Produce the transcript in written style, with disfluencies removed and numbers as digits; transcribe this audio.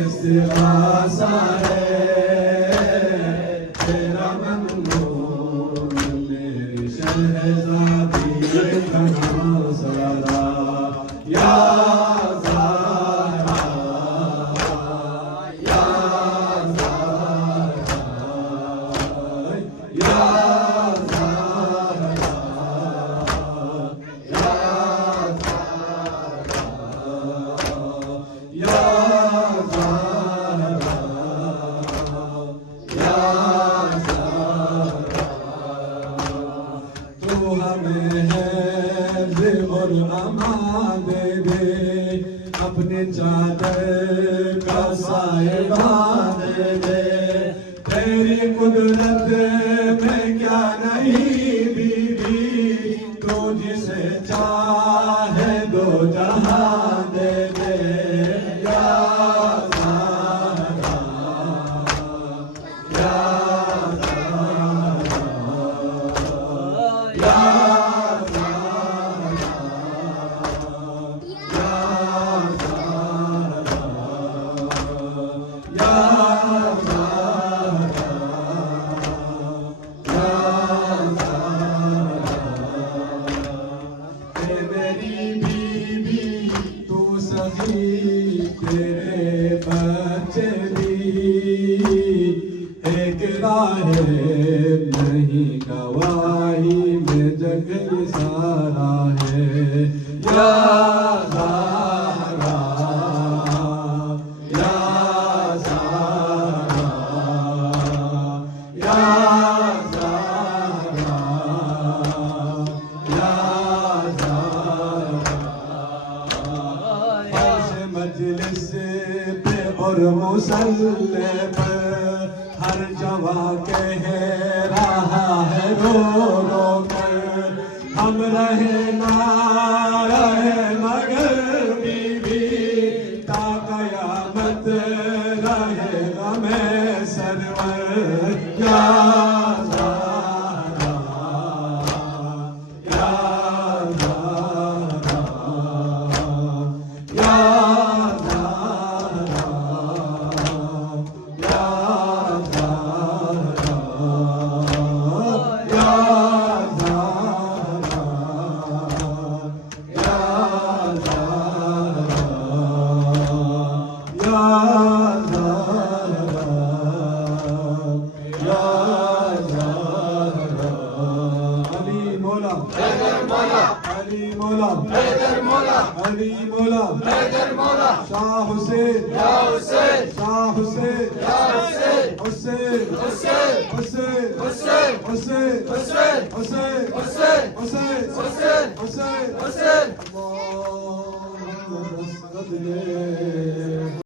इस्तिग़ासा है तेरा मंगूर मेरी शहज़ादी कहाँ ज़रा या ज़हरा या ज़हरा या और अमान दे दे अपने चादर का साहिबा दे दे तेरी कुदरत में क्या नहीं बीबी तू जिसे चाहे दो जहां दे दे या ज़हरा या ज़हरा तेरे बच्चे भी एक राहे नहीं गवाही में जग सारा है या ज़हरा या ज़हरा या ज़हरा या मजलिस पे और मुसल्ले पर हर जवा कह रहा है रो रो कर हम रहे ना रहे मगर बीबी ता क़यामत रहेगा मैं सरवर या ज़हरा या ज़हरा या अली मौला अली मौला शाह हुसैन शाह हुसैन हुसैन हुसैन हुसैन हुसैन हुसैन हुसैन हुसैन हुसैन हुसैन